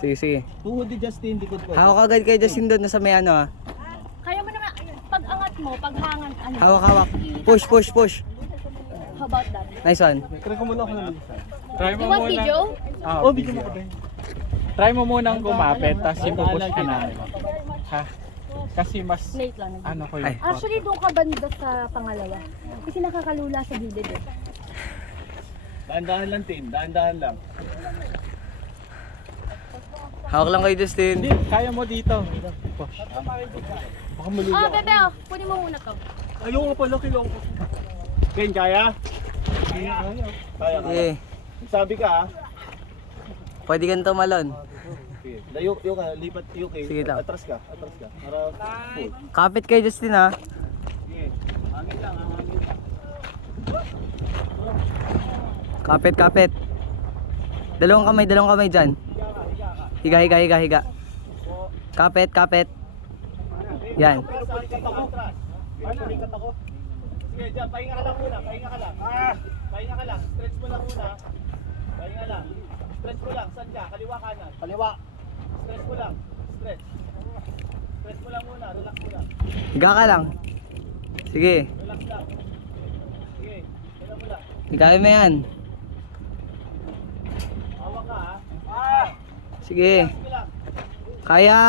Sige, sige. Tuhod ni Justin, likod ko. Hawak agad kay Justin doon sa may ano ah. Kaya mo naman, pag angat mo, paghangan, ano. Hawak, hawak. Push, push, push. How about that? Nice one. Try ko muna ako ng Try mo You want muna. video? Oh, video mo ko din. Try mo munang kumapit, tapos ipupush ka namin. Ha? Kasi mas, Late lang. ano ko Ay. yun. Actually, doon ka banda sa pangalawa. Kasi nakakalula sa gilid eh. Dahan-dahan lang, Tin. Dahan-dahan lang. Hawak lang kay Justin. Hindi, kaya mo dito. Push. Baka malula Ah, ka. bebe, oh. Kunin mo muna to. Ayaw nga pala, kailangan ko. Ken, kaya? Kaya ka. Sige. Sabi ka ha? Pwede kang tumalon. Layo ka, lipat yung kay. Sige lang. Atras ka. Para full. Kapit kay Justin ha. Sige. Hangin lang, hangin lang. Kapit, kapit. Dalawang kamay dyan. Higa, higa, higa, higa. Kapit, kapit. Yan. Palikat ako. Palikat ako. Sige, dyan. Pahinga ka lang muna. Pahinga ka lang. Pahinga ka lang. Stretch mo lang muna. Pahinga lang. Stretch mo lang. Saan ka? Kaliwa, kanan. Kaliwa. Stretch mo lang. Stretch. Stretch mo lang muna. Relax mo lang. Higa ka lang. Sige. Relax lang. Sige. Relax mo lang. Higay mo yan. Hawak ka ha. Sige. Sige lang. Kaya.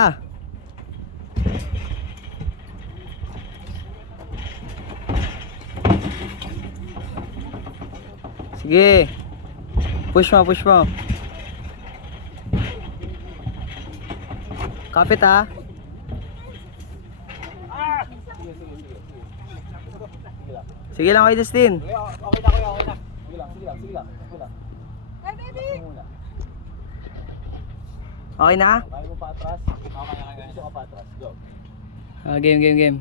Sige. Push mo, push mo. Kapit ha. Sige lang kay Justin. Okay na, okay na. Sige lang. Sige lang. Hey, baby! Muna. Okay na? Kaya mo pa atras. Okay. Gusto ka pa atras. Go. Game.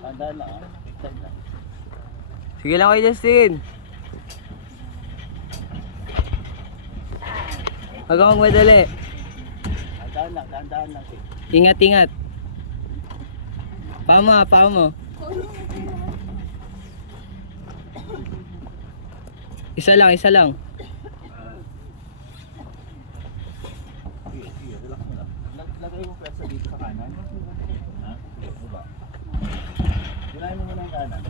Tandaan lang ha. Tandaan. Sige lang kay Justin. Huwag kang magmadali. Dahan-dahan lang. Ingat, ingat. Paa mo. Isa lang. Sige, relax mo lang. Lagay mo pwersa dito sa kanan. Ha? Diba? Unahin mo muna yung kanan.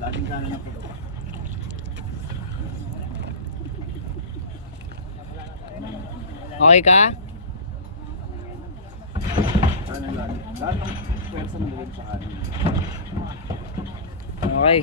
Laging kanan ang pulo. Okay ka? Kanan lang. Lahat ng pwersa mo nilagay sa kanan. Okay.